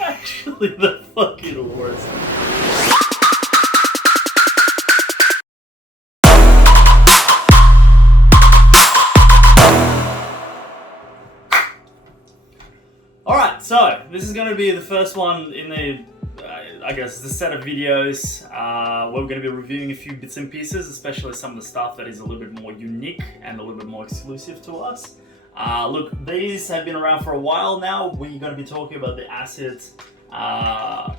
Actually, the fucking worst. Alright, so this is going to be the first one in the, I guess, the set of videos. We're going to be reviewing a few bits and pieces, especially some of the stuff that is a little bit more unique and a little bit more exclusive to us. Look, these have been around for a while now. We're going to be talking about the Acid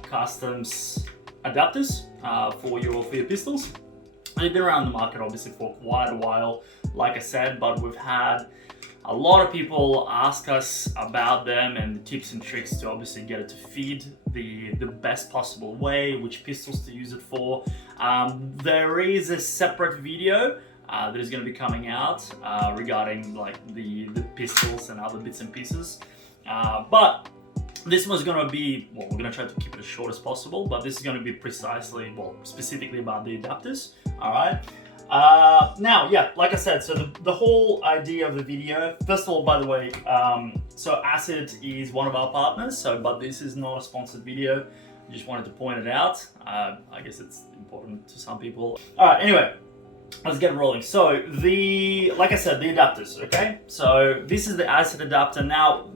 Customs adapters for your pistols. They've been around the market obviously for quite a while, like I said, but we've had a lot of people ask us about them and the tips and tricks to obviously get it to feed the best possible way, which pistols to use it for. There is a separate video that is going to be coming out regarding like the pistols and other bits and pieces. But this one's going to be, well, we're going to try to keep it as short as possible, but this is going to be precisely, well, specifically about the adapters, all right? Now, yeah, like I said, so the whole idea of the video, first of all, by the way, so Acid is one of our partners, but this is not a sponsored video. I just wanted to point it out. I guess it's important to some people. All right, anyway, let's get rolling. So like I said, the adapters, okay? So this is the Acid adapter. Now,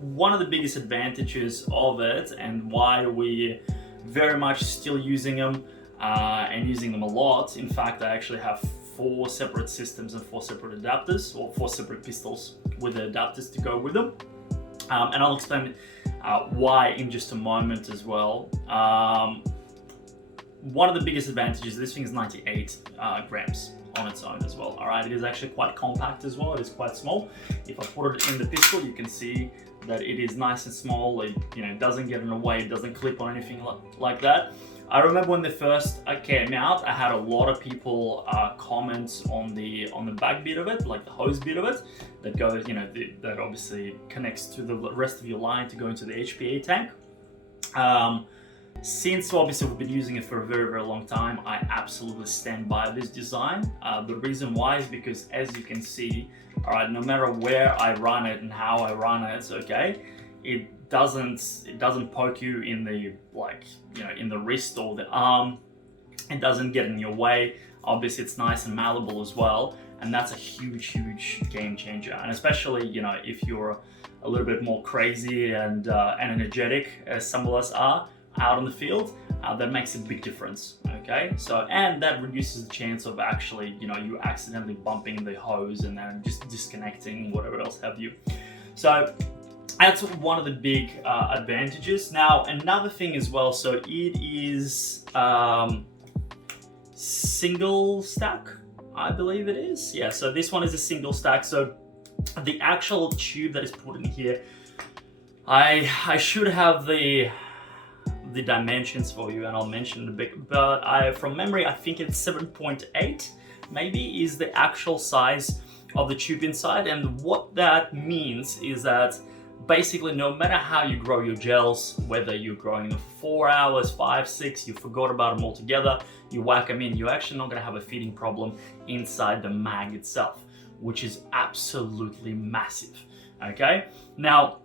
one of the biggest advantages of it and why we're very much still using them and using them a lot. In fact, I actually have 4 separate systems and 4 separate adapters, or 4 separate pistols with the adapters to go with them. And I'll explain why in just a moment as well. One of the biggest advantages, this thing is 98 grams on its own as well. All right, it is actually quite compact as well. It is quite small. If I put it in the pistol, you can see that it is nice and small. It doesn't get in the way, it doesn't clip on anything like that. I remember when they first came out, I had a lot of people comment on the back bit of it, like the hose bit of it, that goes, that obviously connects to the rest of your line to go into the HPA tank. Since obviously we've been using it for a very, very long time, I absolutely stand by this design. The reason why is because, as you can see, all right, no matter where I run it and how I run it, okay, it doesn't poke you in the, in the wrist or the arm. It doesn't get in your way. Obviously it's nice and malleable as well, and that's a huge game changer. And especially if you're a little bit more crazy and energetic, as some of us are out in the field, that makes a big difference. Okay, so, and that reduces the chance of actually you accidentally bumping the hose and then just disconnecting, whatever else have you. So that's one of the big advantages. Now, another thing as well, so it is single stack, I believe it is. Yeah, so this one is a single stack. So the actual tube that is put in here, I should have the dimensions for you and I'll mention it a bit, but from memory, I think it's 7.8 maybe is the actual size of the tube inside. And what that means is that basically, no matter how you grow your gels, whether you're growing them for 4 hours, 5, 6, you forgot about them altogether, you whack them in, you're actually not going to have a feeding problem inside the mag itself, which is absolutely massive. Okay, now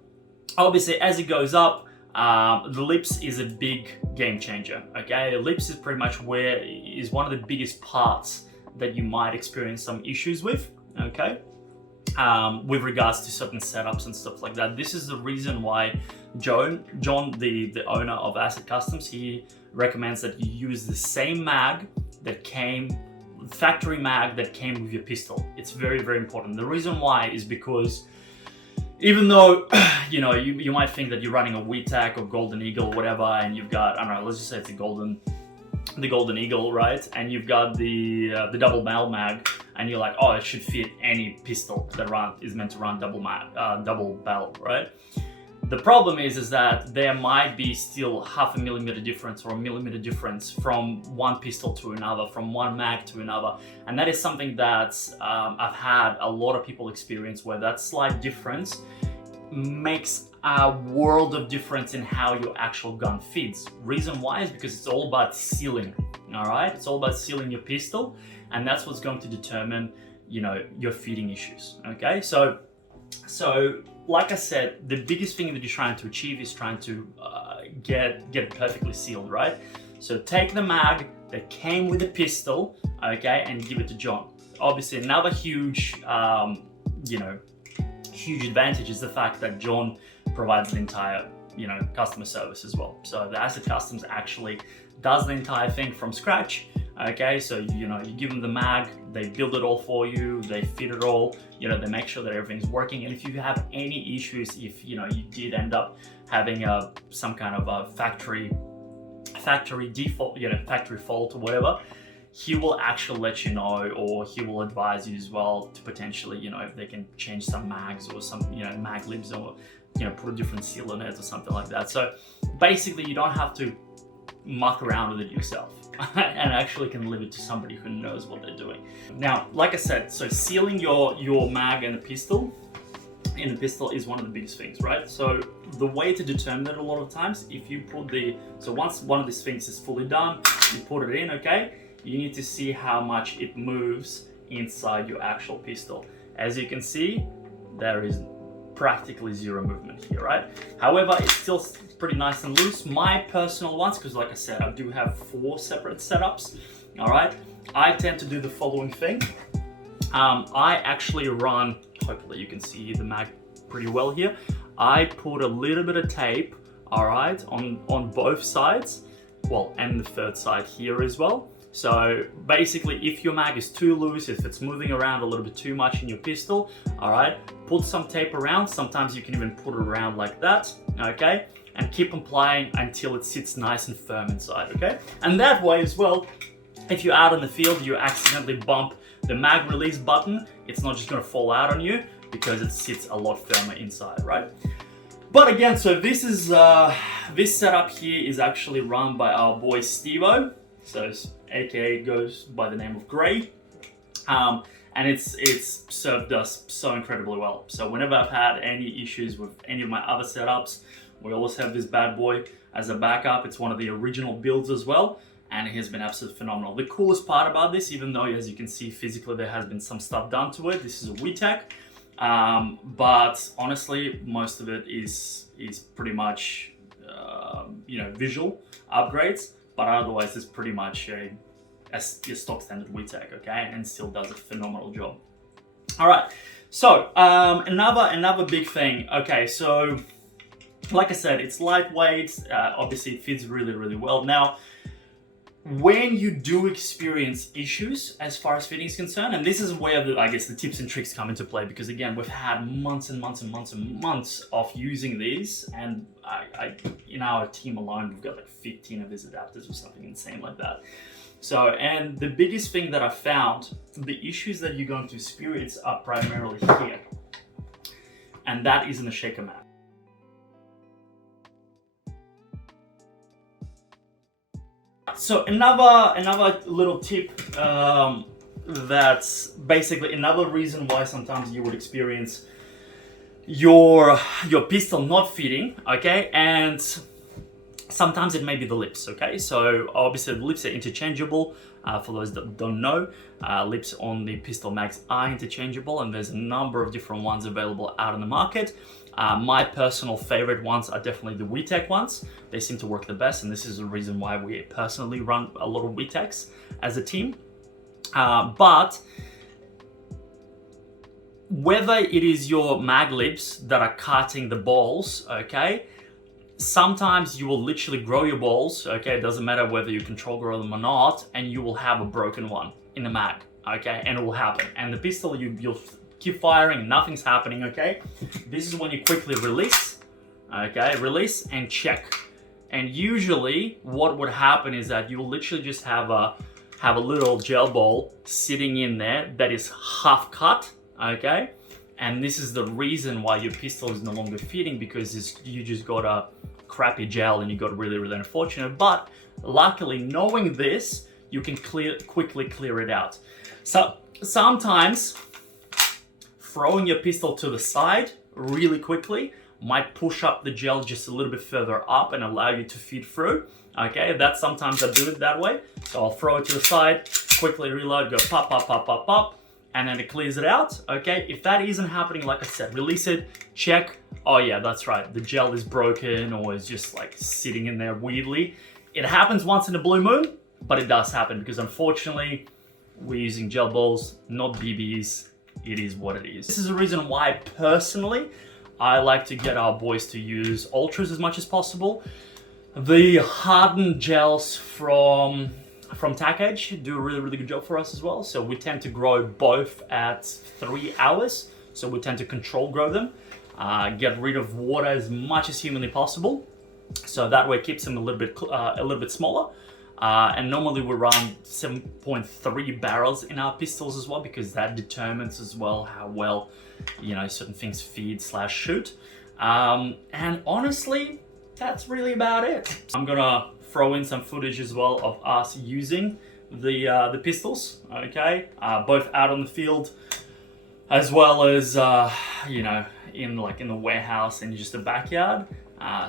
obviously as it goes up, the lips is a big game changer. Okay, the lips is pretty much is one of the biggest parts that you might experience some issues with. Okay, with regards to certain setups and stuff like that. This is the reason why John, the owner of Acid Customs, he recommends that you use the same mag that factory mag that came with your pistol. It's very, very important. The reason why is because even though you might think that you're running a WeTac or Golden Eagle or whatever, and you've got, I don't know, let's just say it's the Golden Eagle, right? And you've got the double barrel mag, and you're like, oh, it should fit any pistol that is meant to run double barrel, right? The problem is that there might be still 0.5 millimeter difference or 1 millimeter difference from one pistol to another, from one mag to another. And that is something that I've had a lot of people experience, where that slight difference makes a world of difference in how your actual gun feeds. Reason why is because it's all about sealing, all right? It's all about sealing your pistol, and that's what's going to determine your feeding issues. Okay, so like I said, the biggest thing that you're trying to achieve is trying to get it perfectly sealed, right? So take the mag that came with the pistol, okay, and give it to John. Obviously, another huge huge advantage is the fact that John provides the entire customer service as well. So the Acid Customs actually does the entire thing from scratch. Okay, so you give them the mag, they build it all for you, they fit it all, they make sure that everything's working. And if you have any issues, if you did end up having some kind of a factory default, factory fault or whatever, he will actually let you know, or he will advise you as well to potentially, if they can change some mags or some, mag libs, or put a different seal on it or something like that. So basically, you don't have to muck around with it yourself and actually can leave it to somebody who knows what they're doing. Now, like I said, so sealing your mag and the pistol is one of the biggest things, right? So the way to determine it a lot of times, if you put once one of these things is fully done, you put it in, okay, you need to see how much it moves inside your actual pistol. As you can see, there is practically zero movement here, right? However, it's still pretty nice and loose. My personal ones, because like I said, I do have 4 separate setups, all right? I tend to do the following thing. I actually run, hopefully you can see the mag pretty well here. I put a little bit of tape, all right, on both sides, well, and the third side here as well. So basically, if your mag is too loose, if it's moving around a little bit too much in your pistol, all right, put some tape around. Sometimes you can even put it around like that, okay? And keep applying until it sits nice and firm inside, okay? And that way as well, if you're out in the field, you accidentally bump the mag release button, it's not just gonna fall out on you because it sits a lot firmer inside, right? But again, so this is this setup here is actually run by our boy Stevo. So AKA goes by the name of Gray, and it's served us so incredibly well. So whenever I've had any issues with any of my other setups, we always have this bad boy as a backup. It's one of the original builds as well, and it has been absolutely phenomenal. The coolest part about this, even though as you can see physically there has been some stuff done to it, this is a WeTech, but honestly most of it is pretty much visual upgrades. But otherwise, it's pretty much a stock standard WeTech, okay, and still does a phenomenal job. All right, so another big thing. Okay, so like I said, it's lightweight. Obviously, it fits really, really well. Now, when you do experience issues as far as fitting is concerned, and this is where I guess the tips and tricks come into play, because again, we've had months and months and months and months of using these, and I in our team alone, we've got like 15 of these adapters or something insane like that. So, and the biggest thing that I found, the issues that you're going to experience are primarily here, and that is in the shaker mat. So another little tip, that's basically another reason why sometimes you would experience your pistol not fitting, okay, and sometimes it may be the lips, okay. So obviously the lips are interchangeable. For those that don't know, lips on the pistol mags are interchangeable, and there's a number of different ones available out in the market. My personal favorite ones are definitely the WeTech ones. They seem to work the best, and this is the reason why we personally run a lot of WeTechs as a team. But whether it is your mag lips that are cutting the balls, okay, sometimes you will literally grow your balls, okay, it doesn't matter whether you control grow them or not, and you will have a broken one in the mag, okay, and it will happen. And the pistol, you'll keep firing, nothing's happening, okay? This is when you quickly release, okay, release and check. And usually what would happen is that you'll literally just have a little gel ball sitting in there that is half cut, okay? And this is the reason why your pistol is no longer fitting, because you just got a crappy gel and you got really, really unfortunate. But luckily, knowing this, you can quickly clear it out. So sometimes throwing your pistol to the side really quickly might push up the gel just a little bit further up and allow you to feed through. Okay, that's sometimes I do it that way. So I'll throw it to the side, quickly reload, go pop, pop, pop, pop, pop, and then it clears it out, okay? If that isn't happening, like I said, release it, check, oh yeah, that's right, the gel is broken or is just like sitting in there weirdly. It happens once in a blue moon, but it does happen because unfortunately, we're using gel balls, not BBs. It is what it is. This is the reason why personally, I like to get our boys to use Ultras as much as possible. The hardened gels from TACAGE do a really good job for us as well. So we tend to grow both at 3 hours. So we tend to control grow them, get rid of water as much as humanly possible. So that way it keeps them a little bit smaller. And normally we run 7.3 barrels in our pistols as well, because that determines as well how well, you know, certain things feed / shoot. And honestly, that's really about it. I'm gonna throw in some footage as well of us using the pistols, okay? Both out on the field, as well as, you know, in the warehouse and just the backyard.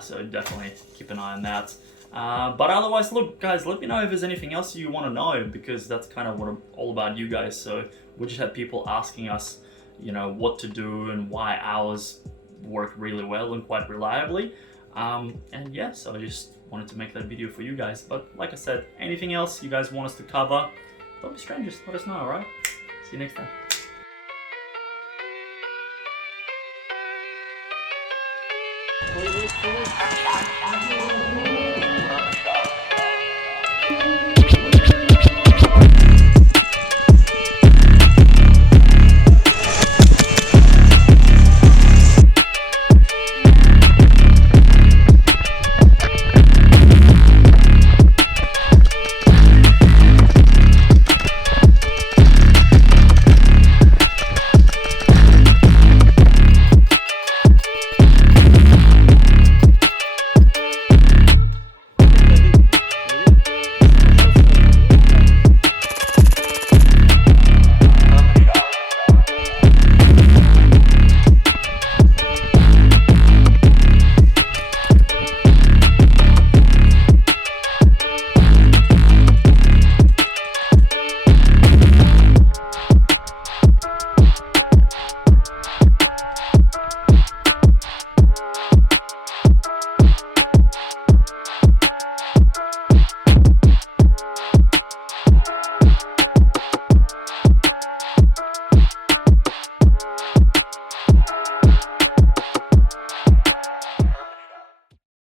So definitely keep an eye on that. But otherwise, look, guys, let me know if there's anything else you want to know, because that's kind of what I'm all about, you guys. So we just had people asking us, you know, what to do and why ours work really well and quite reliably. And yeah, so I just wanted to make that video for you guys. But like I said, anything else you guys want us to cover, don't be strangers, let us know, alright? See you next time.